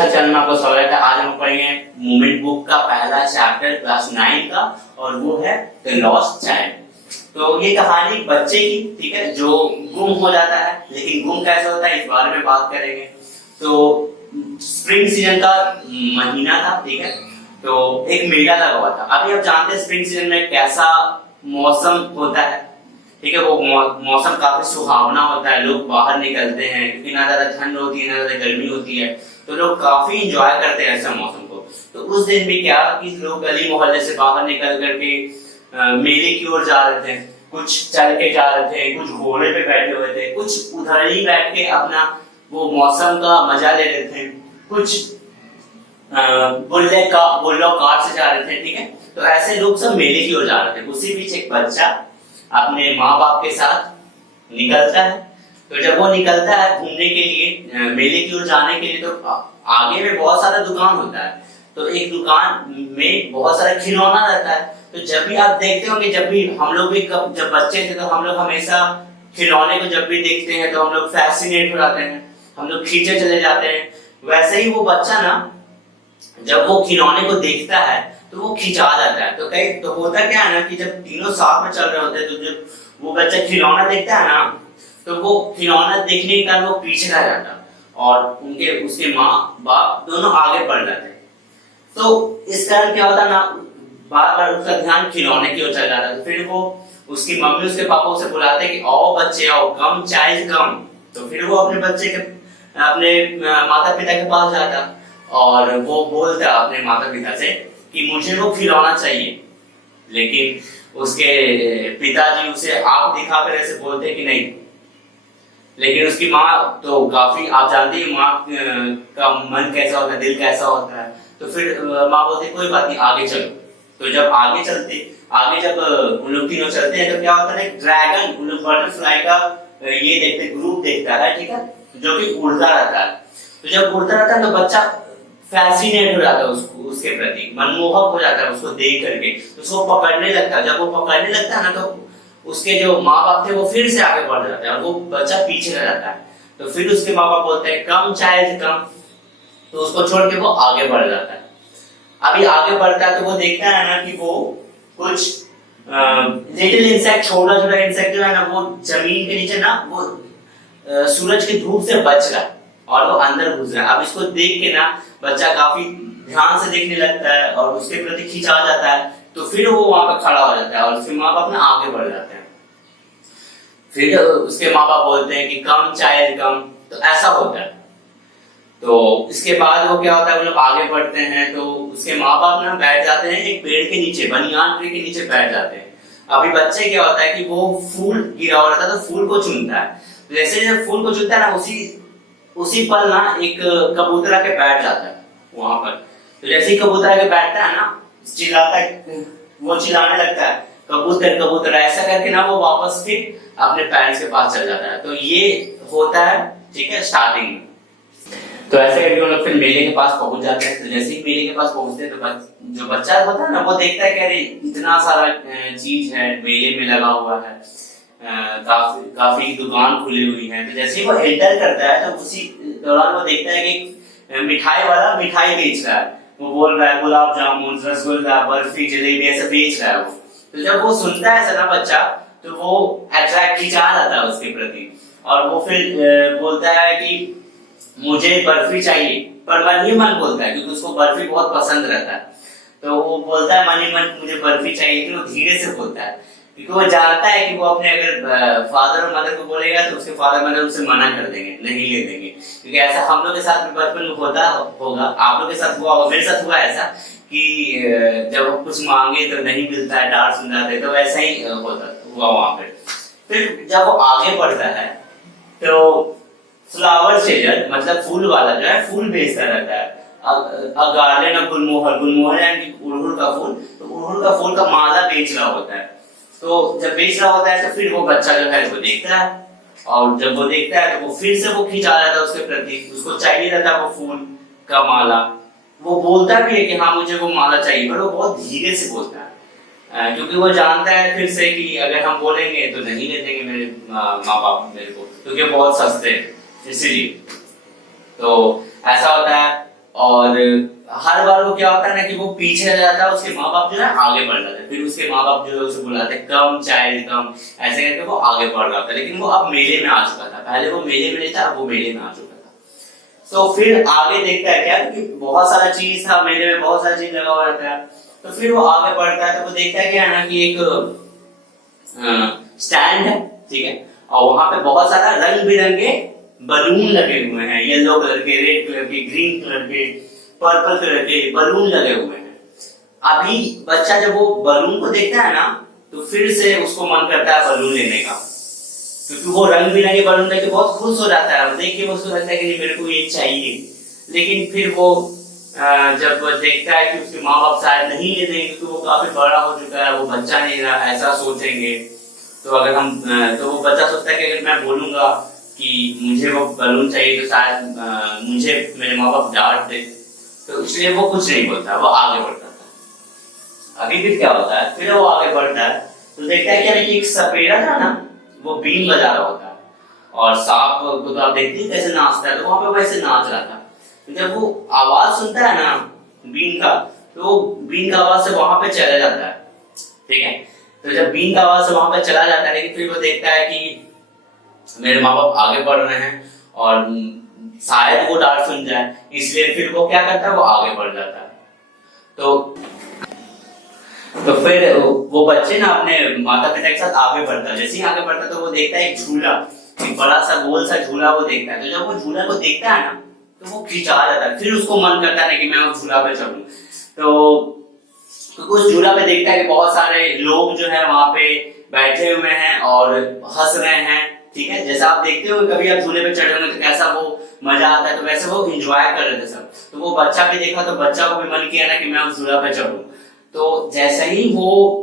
नमस्कार चैनल में आपका स्वागत है। आज हम पढ़ेंगे मूवमेंट बुक का पहला चैप्टर क्लास 9 का, और वो है द लॉस्ट चाइल्ड। तो ये कहानी बच्चे की, ठीक है, जो गुम हो जाता है। लेकिन गुम कैसे होता है इस बारे में बात करेंगे। तो स्प्रिंग सीजन का महीना था, ठीक है। तो एक मेला लगा हुआ था। अभी आप जानते हैं स्प्रिंग सीजन में कैसा मौसम होता है, ठीक है। वो मौसम काफी सुहावना होता है, लोग बाहर निकलते हैं क्योंकि ना ज्यादा ठंड होती है ना ज्यादा गर्मी होती है, तो लोग काफी इंजॉय करते हैं ऐसा मौसम को। तो उस दिन भी क्या कि लोग गली मोहल्ले से बाहर निकल करके मेले की ओर जा रहे थे। कुछ चल के जा रहे थे, कुछ घोड़े पे बैठे हुए थे, कुछ उधर ही बैठ के अपना वो मौसम का मजा ले रहे थे, कुछ बुल्लो कार से जा रहे थे, ठीक है। तो ऐसे लोग सब मेले की ओर जा रहे थे। उसी बीच एक बच्चा अपने माँ बाप के साथ निकलता है। तो जब वो निकलता है घूमने के लिए, मेले की ओर जाने के लिए, तो आगे में बहुत सारा दुकान होता है। तो एक दुकान में बहुत सारा खिलौना रहता है। तो जब भी आप देखते होंगे, जब भी हम लोग भी जब बच्चे थे तो हम लोग हमेशा खिलौने को जब भी देखते हैं तो हम लोग फैसिनेट हो जाते हैं, हम लोग खींचे चले जाते हैं। वैसे ही वो बच्चा ना जब वो खिलौने को देखता है तो वो खिंचा जाता है। तो कई तो होता क्या है ना कि जब तीनों साथ में चल रहे होते हैं तो जब वो बच्चा खिलौना देखता है ना, तो वो खिलौना देखने के कारण वो पीछे रह जाता और उसके माँ बाप दोनों आगे बढ़ जाते हैं। तो इस कारण क्या होता ना, बार बार उसका ध्यान खिलौने की ओर चल जाता है। तो फिर वो उसकी मम्मी उसके पापा उसे बुलाते हैं कि आओ बच्चे आओ, कम चाइल्ड कम। तो फिर वो अपने बच्चे के अपने माता पिता के पास जाता और वो बोलता अपने माता पिता से कि मुझे वो खिलौना चाहिए। लेकिन उसके पिताजी उसे आंख दिखाकर ऐसे बोलते कि नहीं। लेकिन उसकी माँ तो काफी, आप जानते हैं माँ का मन कैसा होता है, दिल कैसा होता है। तो फिर माँ बोलती कोई बात नहीं, आगे चलो। तो जब आगे जब उन लोग तीनों चलते हैं तो क्या होता है, ड्रैगन उन लोग बटरफ्लाई का ये ग्रुप देखता है, ठीक है, जो कि उड़ता रहता है। तो जब उड़ता रहता है तो बच्चा फैसिनेट हो जाता है उसके प्रति, मनमोहक हो जाता है उसको देख करके। तो उसको पकड़ने लगता है। जब वो पकड़ने लगता है ना तो उसके जो माँ बाप थे वो फिर से आगे बढ़ जाते हैं और वो बच्चा पीछे रह जाता है। तो फिर उसके माँ बाप बोलते हैं कम चाइल्ड कम। तो उसको छोड़ के वो आगे बढ़ जाता है। अभी आगे बढ़ता है तो वो देखता है ना कि वो कुछ लिटिल इंसेक्ट, छोटा छोटा इंसेक्ट जो है ना, वो जमीन के नीचे ना वो सूरज की धूप से बच रहा है और वो अंदर घुस रहा है। अब इसको देख के ना बच्चा काफी ध्यान से देखने लगता है और उसके प्रति खिंचा जाता है। तो फिर वो वहां पर खड़ा हो जाता है और उसके माँ बाप ना आगे बढ़ जाते हैं। फिर उसके माँ बाप बोलते हैं कि कम चाइल्ड कम। तो ऐसा होता है। तो इसके बाद वो क्या होता है, वो लोग आगे बढ़ते हैं तो उसके माँ बाप ना बैठ जाते हैं एक पेड़ के नीचे, बनियान ट्री के नीचे बैठ जाते हैं। अभी बच्चे क्या होता है कि वो फूल गिरा हुआ रहता है तो फूल को चुनता है। तो जैसे जब फूल को चुनता है ना, उसी पल ना एक कबूतर आके बैठ जाता है वहां पर। तो जैसे ही कबूतर आके बैठता है ना, चिल्लाता है, वो चिल्लाने लगता है कबूतर कबूतर, ऐसा करके ना वो वापस फिर अपने पेरेंट्स के पास चल जाता है। तो ये होता है, ठीक है, स्टार्टिंग में। तो ऐसे करके वो लोग फिर मेले के पास पहुंच जाते हैं। तो जैसे ही मेले के पास पहुंचते हैं तो जो बच्चा होता है ना, वो देखता है कि अरे इतना सारा चीज है मेले में लगा हुआ है, काफी दुकान खुली हुई है। तो जैसे ही वो एंटर करता है तो उसी दौरान वो देखता है कि मिठाई वाला मिठाई बेच रहा है। वो बोल रहा है गुलाब जामुन, रसगुल्ला, बर्फी, जलेबी ऐसा बेच रहा है वो। तो जब वो सुनता है ना बच्चा, तो वो अट्रैक्ट खिंचा जाता है उसके प्रति और वो फिर बोलता है कि मुझे बर्फी चाहिए। पर मन ही मन बोलता है क्योंकि उसको बर्फी बहुत पसंद रहता है। तो वो बोलता है मन ही मन मुझे बर्फी चाहिए, कि वो धीरे से बोलता है क्योंकि वो जानता है कि वो अपने अगर फादर और मदर को बोलेगा तो उसके फादर मदर उसे मना कर देंगे, नहीं ले देंगे। क्योंकि ऐसा हम लोग के साथ भी बचपन में होता होगा, आप लोग के साथ हुआ होगा, मेरे साथ हुआ ऐसा कि जब कुछ मांगे तो नहीं मिलता है, डांट सुन जाते, तो वैसा ही हुआ वहां पे। फिर जब वो आगे बढ़ता है तो फ्लावर सीजन, मतलब फूल वाला जो है, फूल बेचता रहता है। गार्डन ऑफ गुलमोहर यानी अड़हुल का फूल। तो अड़हुल का फूल का माला बेच रहा होता है। तो जब बेच रहा होता है तो फिर वो बच्चा जो है वो देखता है और जब वो देखता है तो वो फिर से वो खिंचा जाता है उसके प्रति, उसको चाहिए रहता है वो फूल का माला। वो बोलता भी है कि हाँ मुझे वो माला चाहिए, पर वो बहुत धीरे से बोलता है क्योंकि वो जानता है फिर से कि अगर हम बोलेंगे तो नहीं ले देंगे मेरे माँ बाप मेरे को, क्योंकि बहुत सस्ते हैं, इसीलिए। तो ऐसा होता है और हर बार वो क्या होता है ना कि वो पीछे रह जाता है, उसके माँ बाप जो है आगे बढ़ जाते हैं, फिर उसके माँ बाप जो है उसे बुलाते हैं कम चाइल्ड कम, ऐसे करके वो आगे बढ़ रहा था। लेकिन वो अब मेले में आ चुका था, पहले वो मेले में नहीं था, अब वो मेले में आ चुका था। तो फिर आगे देखता है क्या कि बहुत सारा चीज था मेले में, बहुत सारा चीज लगा हुआ रहता है। तो फिर वो आगे बढ़ता है तो वो देखता है क्या है ना कि एक स्टैंड है, ठीक है, और वहां पे बहुत सारा रंग बिरंगे बलून लगे हुए हैं, येलो कलर के, रेड कलर के, ग्रीन कलर के, पर्पल कलर के बलून लगे हुए हैं। अभी बच्चा जब वो बलून को देखता है ना तो फिर से उसको मन करता है बलून लेने का, क्योंकि वो रंग बिरंगे बलून देख के बहुत खुश हो जाता है, देख के उसको लगता है कि मेरे को ये चाहिए। लेकिन फिर वो जब देखता है कि उसके माँ बाप शायद नहीं ले देंगे क्योंकि वो काफी बड़ा हो चुका है, वो बच्चा नहीं रहा, ऐसा सोचेंगे। तो अगर हम तो वो बच्चा सोचता है कि अगर मैं बोलूंगा कि मुझे वो बलून चाहिए तो शायद मुझे मेरे माँ बाप डांट दे, तो इसलिए वो कुछ नहीं बोलता, वो आगे बढ़ता था। अभी फिर क्या होता है, फिर वो आगे बढ़ता है तो देखता है क्या कि एक सपेरा था ना, वो बीन बजा रहा होता है, और सांप को तो आप देखते हैं कैसे नाचता है, तो वहां पे वैसे नाच रहा था। जब वो आवाज सुनता है ना बीन का, तो बीन का आवाज से वहां पे चला जाता है, ठीक है। तो जब बीन का आवाज से वहां पे चला जाता है, लेकिन फिर वो देखता है कि मेरे माँ बाप आगे बढ़ रहे हैं और शायद वो डांट सुन जाए, इसलिए फिर वो क्या करता है, वो आगे बढ़ जाता है। तो फिर वो बच्चे ना अपने माता पिता के साथ आगे बढ़ता है। जैसे ही आगे बढ़ता है तो वो देखता है एक झूला, एक बड़ा सा गोल सा झूला वो देखता है। तो जब वो झूला को देखता है ना तो वो खिंचा जाता है, फिर उसको मन करता है कि मैं उस झूला पे चढ़ूं। तो उस झूला पे देखता है कि बहुत सारे लोग जो है वहां पे बैठे हुए हैं और हंस रहे हैं, ठीक है। जैसा आप देखते हो कभी आप झूले पे चढ़े होंगे तो कैसा वो मजा आता है, तो वैसे वो एंजॉय कर रहे थे सब। तो वो बच्चा भी देखा तो बच्चा को भी मन किया ना कि मैं उस झूला पे चढ़ूं। तो जैसे ही वो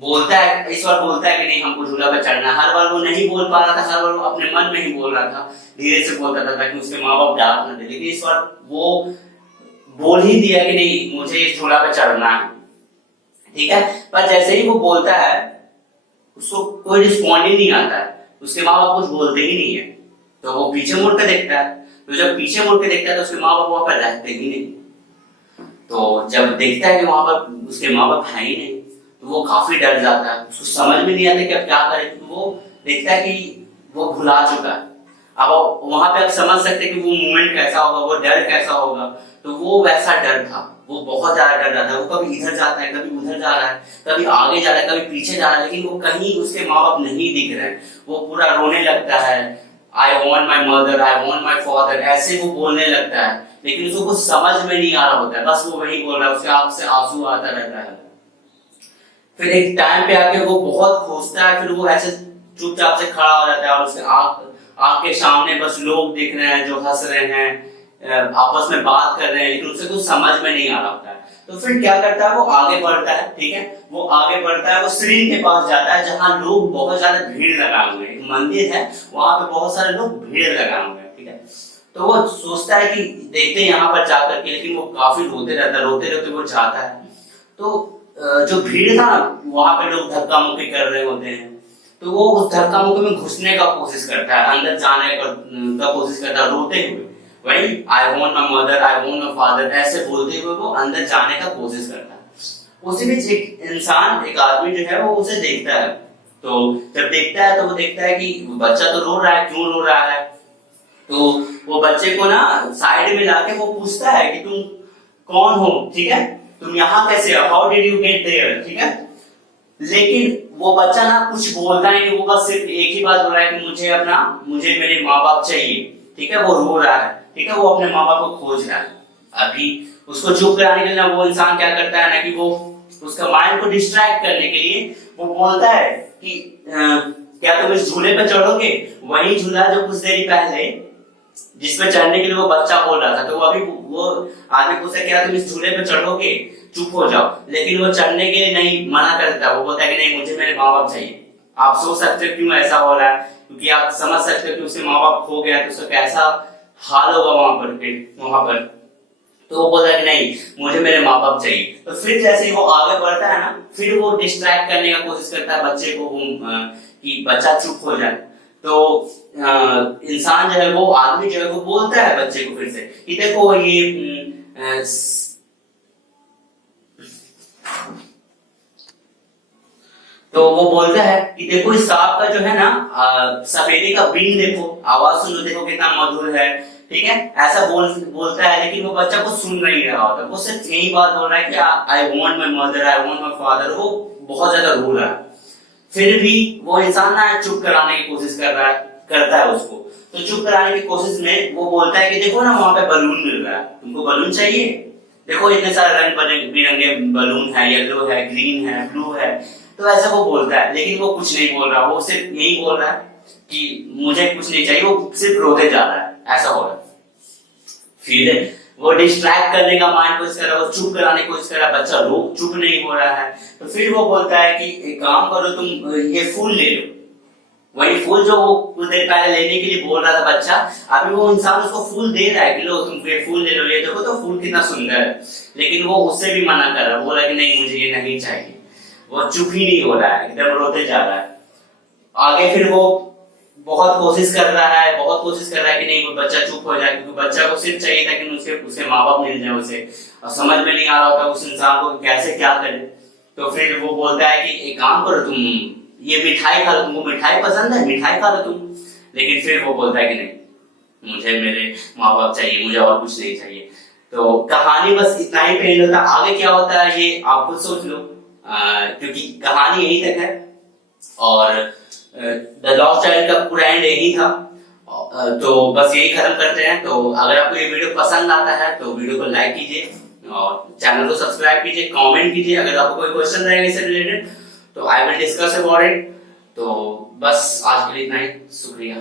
बोलता है, इस बार बोलता है कि नहीं हमको झूला पे चढ़ना, हर बार वो नहीं बोल पा रहा था, हर बार वो अपने मन में ही बोल रहा था, धीरे से बोलता था ताकि उसके माँ बाप डांट ना दे। लेकिन इस बार वो बोल ही दिया कि नहीं मुझे इस झूला पे चढ़ना है, ठीक है। पर जैसे ही वो बोलता है उसको कोई रिस्पॉन्ड ही नहीं आता है, उसके माँ बाप कुछ बोलते ही नहीं है। तो वो पीछे मुड़ के देखता है, तो जब पीछे मुड़ के देखता है तो उसके माँ बाप वहां पर रहते ही नहीं। तो जब देखता है कि वहां पर उसके माँ बाप है ही नहीं तो वो काफी डर जाता है, उसको समझ में नहीं आता कि अब क्या करे। तो वो देखता है कि वो भुला चुका है। अब वहां पे आप समझ सकते हैं कि वो मोमेंट कैसा होगा, वो डर कैसा होगा। तो वो वैसा डर था, वो बहुत ज्यादा डर रहा था। वो कभी इधर जाता है, कभी उधर जा रहा है, कभी आगे जा रहा है, कभी पीछे जा रहा है, लेकिन वो कहीं उसके माँ बाप नहीं दिख रहे हैं। वो पूरा रोने लगता है, I want my mother, I want my father, ऐसे वो बोलने लगता है। लेकिन उसको कुछ समझ में नहीं आ रहा होता है, बस वो वही बोल रहा है, उसके आंख से आंसू आता रहता है। फिर एक टाइम पे आके वो बहुत खोजता है, फिर वो ऐसे चुपचाप से खड़ा हो जाता है और उसके आंख के सामने बस लोग दिख रहे हैं जो हंस रहे हैं, आपस में बात कर रहे हैं, लेकिन उसे कुछ समझ में नहीं आ रहा होता है। तो फिर क्या करता है, वो आगे बढ़ता है, ठीक है। वो आगे बढ़ता है, वो श्री के पास जाता है जहाँ लोग बहुत ज्यादा भीड़ लगाए हुए हैं। एक मंदिर है, वहां पे बहुत सारे लोग भीड़ लगाए हुए हैं, ठीक है। तो वो सोचता है कि देखते हैं यहाँ पर जाकर के, लेकिन वो काफी रोते रहता है, रोते रोते वो जाता है। तो जो भीड़ था वहां पे लोग धक्का मुक्की कर रहे होते हैं, तो वो उस धक्का मुक्की में घुसने का कोशिश करता है, अंदर जाने का कोशिश करता है, रोते हुए वही I want my mother, I want my father, ऐसे बोलते हुए वो अंदर जाने का कोशिश करता है। उसी बीच एक इंसान, एक आदमी जो है वो उसे देखता है। तो जब देखता है तो वो देखता है कि बच्चा तो रो रहा है, क्यों रो रहा है। तो वो बच्चे को ना साइड में लाके वो पूछता है कि तुम कौन हो, ठीक है, तुम यहाँ कैसे हो, how did you get there, ठीक है। लेकिन वो बच्चा ना कुछ बोलता ही नहीं, वो बस सिर्फ एक ही बात बोल रहा है कि मुझे मेरे माँ बाप चाहिए, ठीक है। वो रो रहा है, ठीक है, वो अपने माँ बाप को खोज रहा है। अभी उसको चुप कराने के लिए वो इंसान क्या करता है ना कि वो उसका माइंड को डिस्ट्रैक्ट करने के लिए वो बोलता है कि क्या तुम इस झूले पे चढ़ोगे, वही झूला जो कुछ देर पहले जिसपे चढ़ने के लिए वो बच्चा बोल रहा था। तो वो अभी वो आदमी पूछता क्या तुम इस झूले पे चढ़ोगे, चुप हो जाओ। लेकिन वो चढ़ने के लिए नहीं, मना कर देता। वो बोलता है कि नहीं, मुझे मेरे माँ बाप चाहिए। आप सोच सकते हो क्यों ऐसा हो रहा है, क्योंकि आप समझ सकते हो कि उसके माँ बाप खो गया तो उसका कैसा हाल होगा वहां पर। तो वो बोला कि नहीं, मुझे मेरे माँ बाप चाहिए। तो फिर जैसे ही वो आगे बढ़ता है ना, फिर वो डिस्ट्रैक्ट करने का कोशिश करता है बच्चे को कि बच्चा चुप हो जाए। तो इंसान जो है, वो आदमी जो है वो बोलता है बच्चे को फिर से कि देखो ये तो वो बोलता है कि देखो इस सांप का जो है ना सफेदी का बीन देखो, आवाज सुनो, देखो कितना मधुर है, ठीक है, ऐसा बोलता है। लेकिन वो बच्चा कुछ सुन नहीं रहा होता, वो सिर्फ यही बात बोल रहा है कि I want my mother, I want my father. वो बहुत ज्यादा रो रहा है, फिर भी वो इंसान ना चुप कराने की कोशिश करता है उसको। तो चुप कराने की कोशिश में वो बोलता है कि देखो ना वहां पे बलून मिल रहा है, तुमको बलून चाहिए, देखो इतने सारे रंग बिरंगे बलून है, येलो है, ग्रीन है, ब्लू है। तो ऐसा वो बोलता है, लेकिन वो कुछ नहीं बोल रहा, वो सिर्फ यही बोल रहा है कि मुझे कुछ नहीं चाहिए, वो सिर्फ रोते जा रहा है, ऐसा हो रहा है। फिर वो डिस्ट्रैक्ट करने का माइंड कोशिश कर रहा है, वो चुप कराने की कोशिश कर रहा है, बच्चा चुप नहीं हो रहा है। तो फिर वो बोलता है कि एक काम करो, तुम ये फूल ले लो, वही फूल जो वो कुछ देर पहले लेने के लिए बोल रहा था बच्चा, अभी वो इंसान उसको फूल दे रहा है कि लो तुम ये फूल ले लो, ये देखो तो फूल कितना सुंदर है। लेकिन वो उससे भी मना कर रहा है, बोल रहा है कि नहीं मुझे ये नहीं चाहिए। वो चुप ही नहीं हो रहा है, एकदम रोते जा रहा है। आगे फिर वो बहुत कोशिश कर रहा है, बहुत कोशिश कर रहा है कि नहीं वो बच्चा चुप हो जाए, क्योंकि बच्चा को सिर्फ चाहिए था कि उसके माँ बाप मिल जाए उसे, और समझ में नहीं आ रहा होता उस इंसान को कैसे क्या करे। तो फिर वो बोलता है कि एक काम करो, तुम ये मिठाई खा लो, तुमको मिठाई पसंद है, मिठाई खा लो तुम। लेकिन फिर वो बोलता है कि नहीं मुझे मेरे माँ बाप चाहिए, मुझे और कुछ नहीं चाहिए। तो कहानी बस इतना ही पे होता है, आगे क्या होता है ये आप खुद सोच लो, क्योंकि कहानी यही तक है और द लॉस्ट चाइल्ड का पूरा एंड यही था। तो बस यही खत्म करते हैं। तो अगर आपको ये वीडियो पसंद आता है तो वीडियो को लाइक कीजिए और चैनल को सब्सक्राइब कीजिए, कमेंट कीजिए। अगर आपको कोई क्वेश्चन रहेगा इससे रिलेटेड तो I will discuss about it. तो बस आज के लिए इतना ही, शुक्रिया।